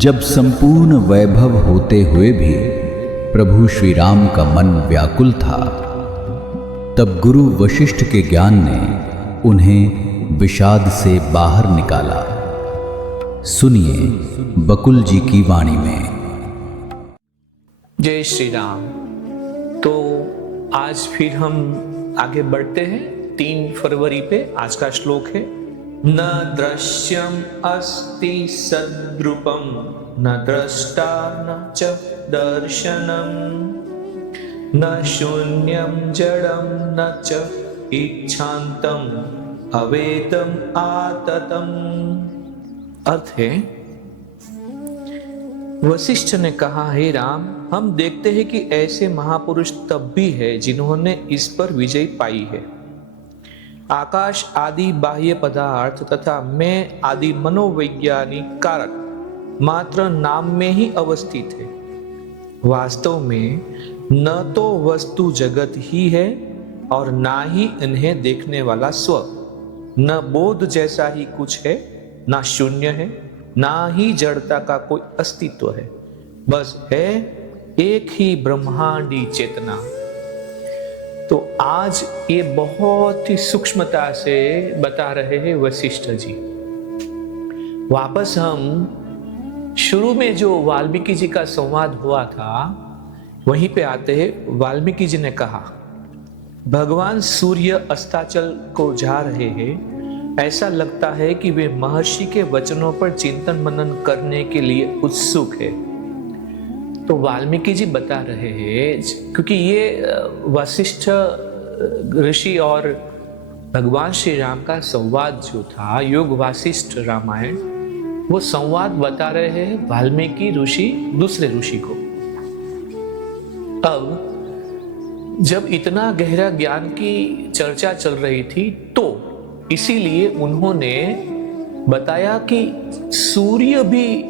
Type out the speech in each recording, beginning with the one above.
जब संपूर्ण वैभव होते हुए भी प्रभु श्री राम का मन व्याकुल था, तब गुरु वशिष्ठ के ज्ञान ने उन्हें विषाद से बाहर निकाला। सुनिए बकुल जी की वाणी में। जय श्री राम। तो आज फिर हम आगे बढ़ते हैं। 3 फरवरी पे आज का श्लोक है, न दृश्यम अस्ति सद्रूपम न द्रष्टा न च दर्शनम न शून्यम जड़म न च इच्छांतम अवेदम आततम। अर्थ है, वशिष्ठ ने कहा, हे राम, हम देखते हैं कि ऐसे महापुरुष तब भी है जिन्होंने इस पर विजय पाई है। आकाश आदि बाह्य पदार्थ तथा मैं आदि मनोवैज्ञानिक कारक मात्र नाम में ही अवस्थित है। वास्तव में न तो वस्तु जगत ही है और ना ही इन्हें देखने वाला स्व। न बोध जैसा ही कुछ है, ना शून्य है, ना ही जड़ता का कोई अस्तित्व है। बस है एक ही ब्रह्मांडी चेतना। तो आज ये बहुत ही सूक्ष्मता से बता रहे हैं वशिष्ठ जी। वापस हम शुरू में जो वाल्मीकि जी का संवाद हुआ था वहीं पे आते हैं। वाल्मीकि जी ने कहा, भगवान सूर्य अस्ताचल को जा रहे हैं। ऐसा लगता है कि वे महर्षि के वचनों पर चिंतन मनन करने के लिए उत्सुक है। तो वाल्मीकि जी बता रहे हैं, क्योंकि ये वशिष्ठ ऋषि और भगवान श्री राम का संवाद जो था, योग वासिष्ठ रामायण, वो संवाद बता रहे हैं वाल्मीकि ऋषि दूसरे ऋषि को। अब जब इतना गहरा ज्ञान की चर्चा चल रही थी, तो इसीलिए उन्होंने बताया कि सूर्य भी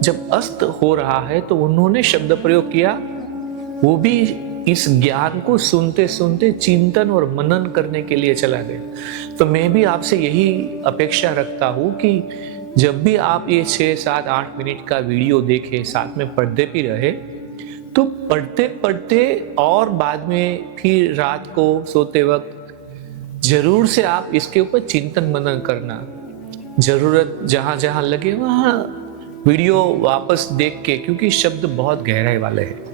जब अस्त हो रहा है तो उन्होंने शब्द प्रयोग किया, वो भी इस ज्ञान को सुनते सुनते चिंतन और मनन करने के लिए चला गया। तो मैं भी आपसे यही अपेक्षा रखता हूँ कि जब भी आप ये 6, 7, 8 मिनट का वीडियो देखें, साथ में पढ़ते भी रहे, तो पढ़ते पढ़ते और बाद में फिर रात को सोते वक्त जरूर से आप इसके ऊपर चिंतन मनन करना। जरूरत जहां जहां लगे वहां वीडियो वापस देख के, क्योंकि शब्द बहुत गहराई वाले हैं।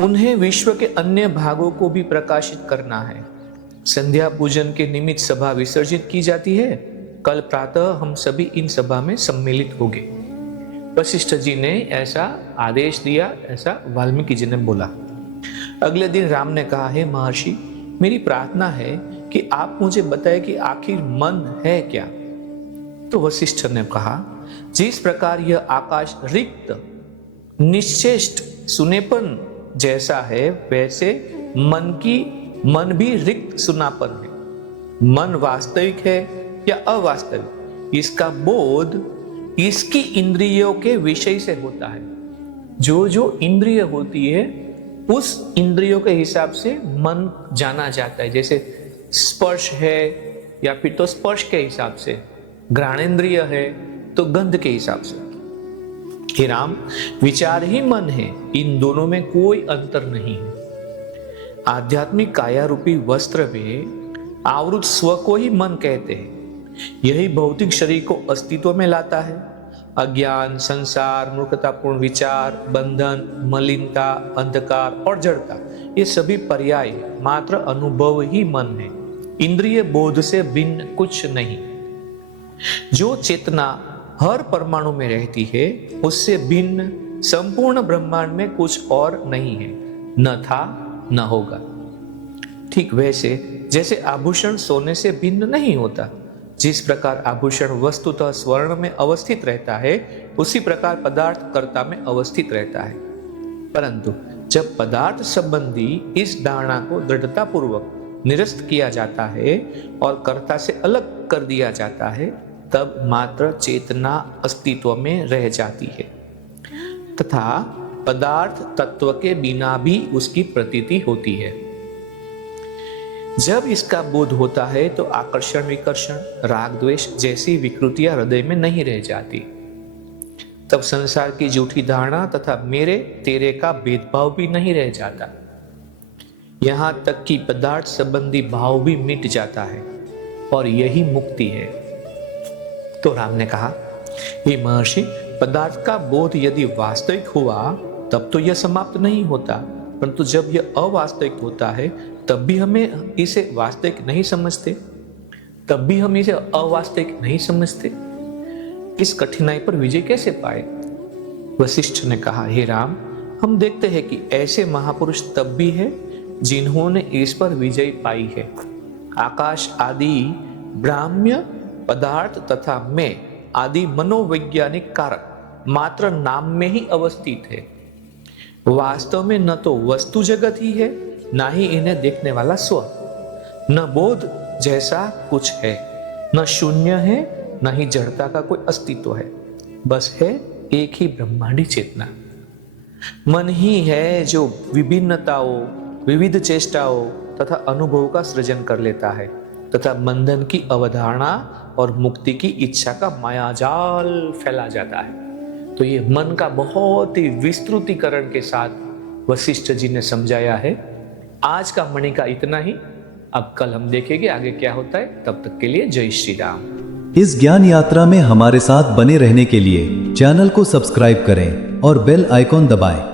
उन्हें विश्व के अन्य भागों को भी प्रकाशित करना है। संध्या पूजन के निमित्त सभा विसर्जित की जाती है। कल प्रातः हम सभी इन सभा में सम्मिलित होंगे। वशिष्ठ जी ने ऐसा आदेश दिया, ऐसा वाल्मीकि जी ने बोला। अगले दिन राम ने कहा, हे महर्षि, मेरी प्रार्थना है कि आप मुझे बताएं कि आखिर मन है क्या। तो वशिष्ठ ने कहा, जिस प्रकार यह आकाश रिक्त निश्चेष्ट सुनेपन जैसा है, वैसे मन भी रिक्त सुनापन है। मन वास्तविक है या अवास्तविक, इसका बोध इसकी इंद्रियों के विषय से होता है। जो जो इंद्रिय होती है उस इंद्रियों के हिसाब से मन जाना जाता है। जैसे स्पर्श है या फिर तो स्पर्श के हिसाब से, घ्राणेन्द्रिय है तो गंध के हिसाब से। हे राम, विचार ही मन है, इन दोनों में कोई अंतर नहीं है। आध्यात्मिक काया रूपी वस्त्र में आवृत स्व को ही मन कहते हैं। यही भौतिक शरीर को अस्तित्व में लाता है। अज्ञान, संसार, मूर्खतापूर्ण विचार, बंधन, मलिनता, अंधकार और जड़ता, ये सभी पर्याय मात्र अनुभव ही मन है। इंद्रिय बोध से भिन्न कुछ नहीं। जो चेतना हर परमाणु में रहती है, उससे भिन्न संपूर्ण ब्रह्मांड में कुछ और नहीं है, न था न होगा। ठीक वैसे जैसे आभूषण सोने से भिन्न नहीं होता, जिस प्रकार आभूषण वस्तुतः स्वर्ण में अवस्थित रहता है, उसी प्रकार पदार्थ कर्ता में अवस्थित रहता है। परंतु जब पदार्थ संबंधी इस धारणा को दृढ़ता पूर्वक निरस्त किया जाता है और कर्ता से अलग कर दिया जाता है, तब मात्र चेतना अस्तित्व में रह जाती है तथा पदार्थ तत्व के बिना भी उसकी प्रतीति होती है। जब इसका बोध होता है तो आकर्षण विकर्षण, राग द्वेष जैसी विकृतियां हृदय में नहीं रह जाती। तब संसार की झूठी धारणा तथा मेरे तेरे का भेदभाव भी नहीं रह जाता। यहां तक कि पदार्थ संबंधी भाव भी मिट जाता है और यही मुक्ति है। तो राम ने कहा, हे महर्षि, पदार्थ का बोध यदि वास्तविक हुआ तब तो यह समाप्त नहीं होता, परंतु जब यह अवास्तविक होता है तब भी हमें इसे वास्तविक नहीं समझते, इस कठिनाई पर विजय कैसे पाए? वशिष्ठ ने कहा, हे राम, हम देखते हैं कि ऐसे महापुरुष तब भी है जिन्होंने इस पर विजय पाई है। आकाश आदि ब्राह्म्य पदार्थ तथा मैं आदि मनोवैज्ञानिक कारक मात्र नाम में ही अवस्थित है। वास्तव में न तो वस्तु जगत ही है, ना ही इन्हें देखने वाला स्व, न बोध जैसा कुछ है, न शून्य है, न ही जड़ता का कोई अस्तित्व है। बस है एक ही ब्रह्मांडी चेतना। मन ही है जो विभिन्नताओं, विविध चेष्टाओं तथा अनुभवों का सृजन कर लेता है तथा बंधन की अवधारणा और मुक्ति की इच्छा का मायाजाल फैला जाता है। तो ये मन का बहुत ही विस्तृतीकरण के साथ वशिष्ठ जी ने समझाया है। आज का मणि का इतना ही। अब कल हम देखेंगे आगे क्या होता है। तब तक के लिए जय श्री राम। इस ज्ञान यात्रा में हमारे साथ बने रहने के लिए चैनल को सब्सक्राइब करें और बेल आइकॉन दबाएं।